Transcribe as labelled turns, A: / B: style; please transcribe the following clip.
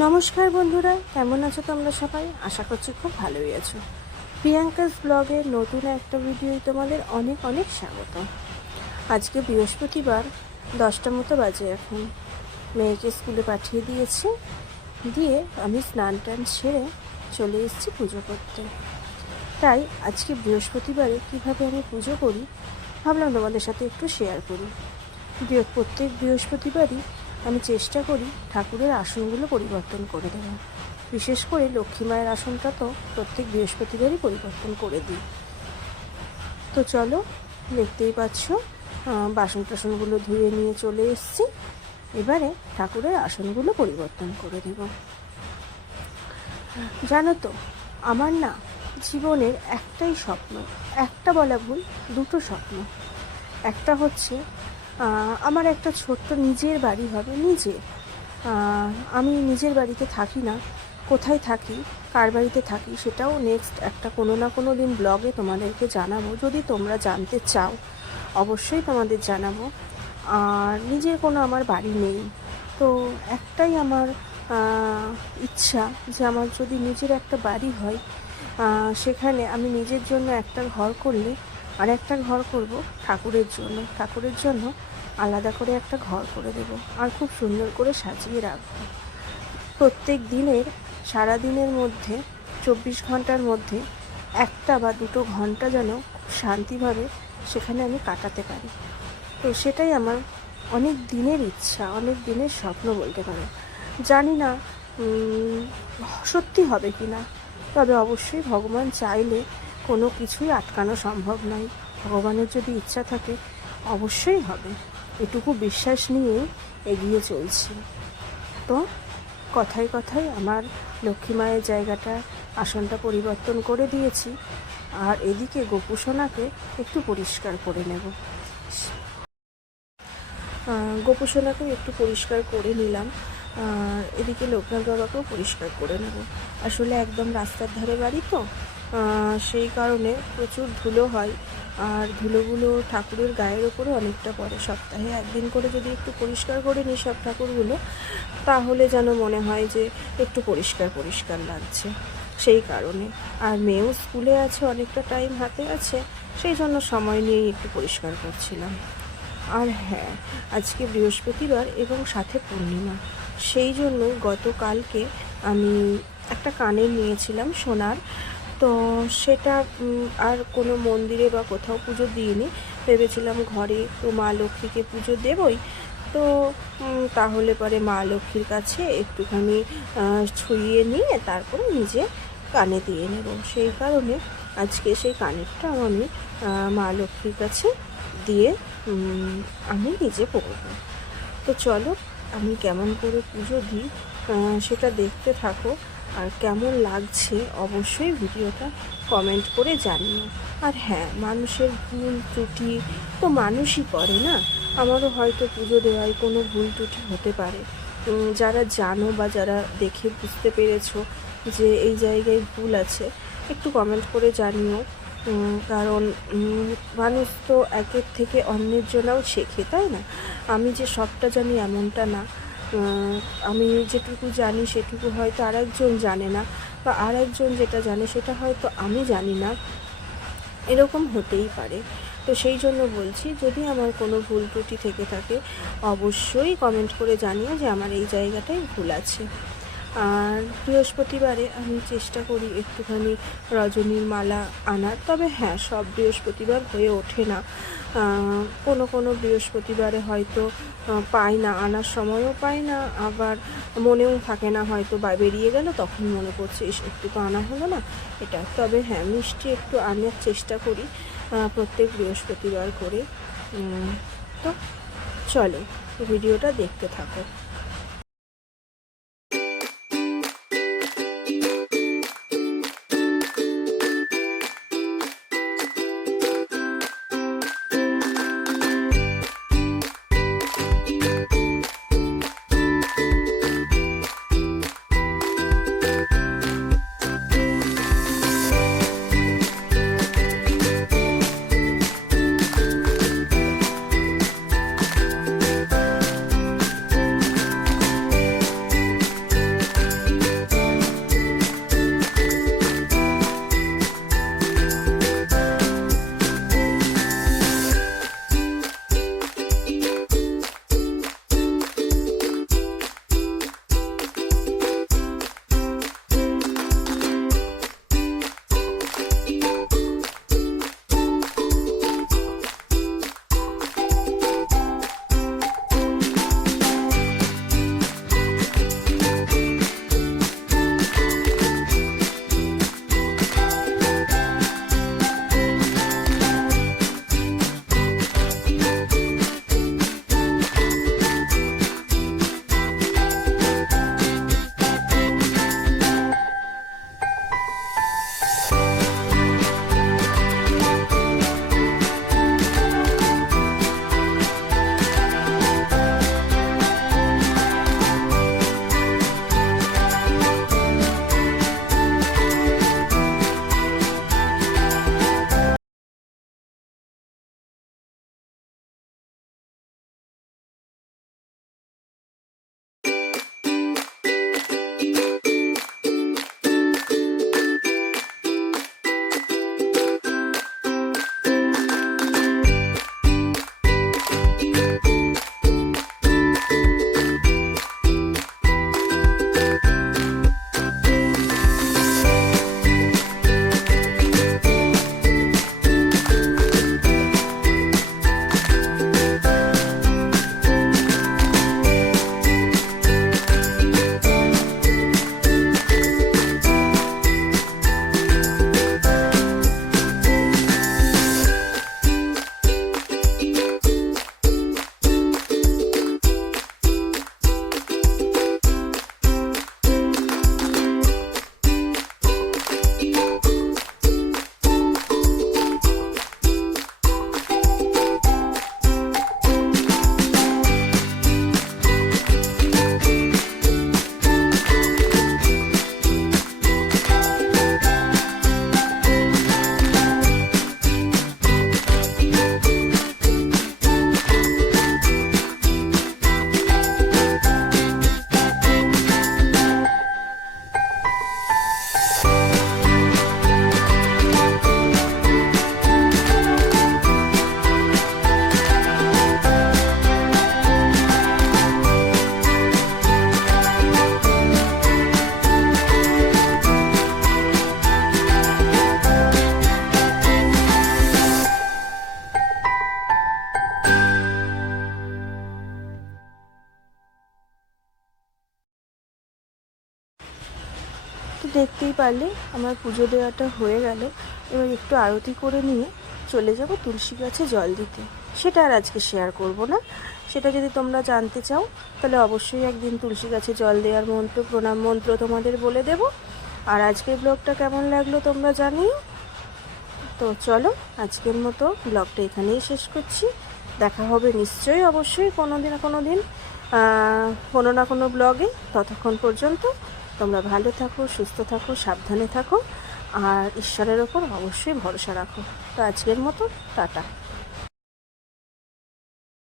A: নমস্কার বন্ধুরা, কেমন আছো তোমরা সবাই? আশা করছি খুব ভালোই আছো। প্রিয়াঙ্কাস ব্লগের নতুন একটা ভিডিও তোমাদের অনেক অনেক স্বাগত। আজকে বৃহস্পতিবার, দশটা মতো বাজে এখন। মেয়েকে স্কুলে পাঠিয়ে দিয়েছি, দিয়ে আমি স্নান টান সেরে চলে এসেছি পুজো করতে। তাই আজকে বৃহস্পতিবারে কীভাবে আমি পুজো করি, ভাবলাম তোমাদের সাথে একটু শেয়ার করি। প্রত্যেক বৃহস্পতিবারই আমি চেষ্টা করি ঠাকুরের আসনগুলো পরিবর্তন করে দেওয়ার। বিশেষ করে লক্ষ্মী মায়ের আসনটা তো প্রত্যেক বৃহস্পতিবারই পরিবর্তন করে দিই। তো চলো, দেখতেই পাচ্ছ বাসন টাসনগুলো ধুয়ে নিয়ে চলে এসছি। এবারে ঠাকুরের আসনগুলো পরিবর্তন করে দেব। জানো তো, আমার না জীবনের একটাই স্বপ্ন, একটা বলা ভুল, দুটো স্বপ্ন। একটা হচ্ছে আমার একটা ছোট্ট নিজের বাড়ি হবে নিজে। আমি নিজের বাড়িতে থাকি না, কোথায় থাকি, কার বাড়িতে থাকি সেটাও নেক্সট একটা কোনো না কোনো দিন ব্লগে তোমাদেরকে জানাব। যদি তোমরা জানতে চাও, অবশ্যই তোমাদের জানাব। আর নিজের কোনো আমার বাড়ি নেই। তো একটাই আমার ইচ্ছা যে আমার যদি নিজের একটা বাড়ি হয় সেখানে আমি নিজের জন্য একটা ঘর করলে আর একটা ঘর করব ঠাকুরের জন্য। ঠাকুরের জন্য আলাদা করে একটা ঘর করে দেব আর খুব সুন্দর করে সাজিয়ে রাখব। প্রত্যেক দিনের সারা দিনের মধ্যে, চব্বিশ ঘণ্টার মধ্যে একটা বা দুটো ঘণ্টা যেন খুব শান্তিভাবে সেখানে আমি কাটাতে পারি। তো সেটাই আমার অনেক দিনের ইচ্ছা, অনেক দিনের স্বপ্ন বলতে পারো। জানি না সত্যি হবে কি না তবে অবশ্যই ভগবান চাইলে কোনো কিছুই আটকানো সম্ভব নয়। ভগবানের যদি ইচ্ছা থাকে অবশ্যই হবে। এটুকু বিশ্বাস নিয়েই এগিয়ে চলছি। তো কথায় কথায় আমার লক্ষ্মী মায়ের জায়গাটা আসনটা পরিবর্তন করে দিয়েছি আর এদিকে গোপুসোনাকে একটু পরিষ্কার করে নেব। আহ, গোপুসোনাকেও একটু পরিষ্কার করে নিলাম। এদিকে লোকনাথ বাবাকেও পরিষ্কার করে নেব। আসলে একদম রাস্তার ধারে বাড়ি তো সেই কারণে প্রচুর ধুলো হয়। আর ধুলোগুলো ঠাকুরের গায়ের ওপরে অনেকটা পড়ে। সপ্তাহে একদিন করে যদি একটু পরিষ্কার করে নিই সব ঠাকুরগুলো, তাহলে যেন মনে হয় যে একটু পরিষ্কার পরিষ্কার লাগছে। সেই কারণে। আর মেয়েও স্কুলে আছে, অনেকটা টাইম হাতে আছে, সেই জন্য সময় নিয়েই একটু পরিষ্কার করছিলাম। আর হ্যাঁ আজকে বৃহস্পতিবার এবং সাথে পূর্ণিমা। সেই জন্য গতকালকে আমি একটা কানের নিয়েছিলাম সোনার। তো সেটা আর কোনো মন্দিরে বা কোথাও পুজো দিইনি। ভেবেছিলাম ঘরে তো মা লক্ষ্মীকে পুজো দেবই। তো তাহলে পরে মা লক্ষ্মীর কাছে একটুখানি ছুঁয়ে নিয়ে তারপরে নিজে কানে দিয়ে নেব। সেই কারণে আজকে সেই কানেরটা আমি মা লক্ষ্মীর কাছে দিয়ে আমি নিজে পড়ব তো চলো, আমি কেমন করে পুজো দিই সেটা দেখতে থাকো। আর কেমন লাগছে অবশ্যই ভিডিওটা কমেন্ট করে জানিও। আর হ্যাঁ মানুষের ভুল ত্রুটি তো মানুষই করে না? আমারও হয়তো পুজো দেওয়ায় কোনো ভুল ত্রুটি হতে পারে। যারা জানো বা যারা দেখে বুঝতে পেরেছ যে এই জায়গায় ভুল আছে, একটু কমেন্ট করে জানিও। কারণ মানুষ তো একের থেকে অন্যের জন্যও শেখে, তাই না? আমি যে সবটা জানি এমনটা না। আমি যেটুকু জানি সেটুকু হয়তো আর একজন জানে না বা আর একজন যেটা জানে সেটা হয়তো আমি জানি না। এরকম হতেই পারে। তো সেই জন্য বলছি, যদি আমার কোনো ভুল ত্রুটি থেকে থাকে, অবশ্যই কমেন্ট করে জানিও যে আমার এই জায়গাটায় ভুল আছে। আর বৃহস্পতিবারে আমি চেষ্টা করি একটুখানি রজনীর মালা আনার। তবে হ্যাঁ সব বৃহস্পতিবার হয়ে ওঠে না। কোনো কোনো বৃহস্পতিবারে হয়তো পাই না, আনার সময়ও পাই না, আবার মনেও থাকে না হয়তো বা বেরিয়ে গেল, তখন মনে পড়ছে, ইস, একটু তো আনা হলো না। এটা। তবে হ্যাঁ মিষ্টি একটু আনার চেষ্টা করি প্রত্যেক বৃহস্পতিবার করে। তো চলো, ভিডিওটা দেখতে থাকো। দেখতেই পারলে আমার পুজো দেওয়াটা হয়ে গেল। এবার একটু আরতি করে নিয়ে চলে যাব তুলসী গাছে জল দিতে। সেটা আর আজকে শেয়ার করব না। সেটা যদি তোমরা জানতে চাও, তাহলে অবশ্যই একদিন তুলসী গাছে জল দেওয়ার মন্ত্র, প্রণাম মন্ত্র তোমাদের বলে দেব। আর আজকের ব্লগটা কেমন লাগল তোমরা জানিও। তো চলো, আজকের মতো ব্লগটা এখানেই শেষ করছি। দেখা হবে নিশ্চয়ই অবশ্যই কোনো দিন কোনো দিন কোনো না কোনো ব্লগে ততক্ষণ পর্যন্ত তোমরা ভালো থাকো, সুস্থ থাকো, সাবধানে থাকো, আর ঈশ্বরের ওপর অবশ্যই ভরসা রাখো। তো আজকের মতো, টাটা।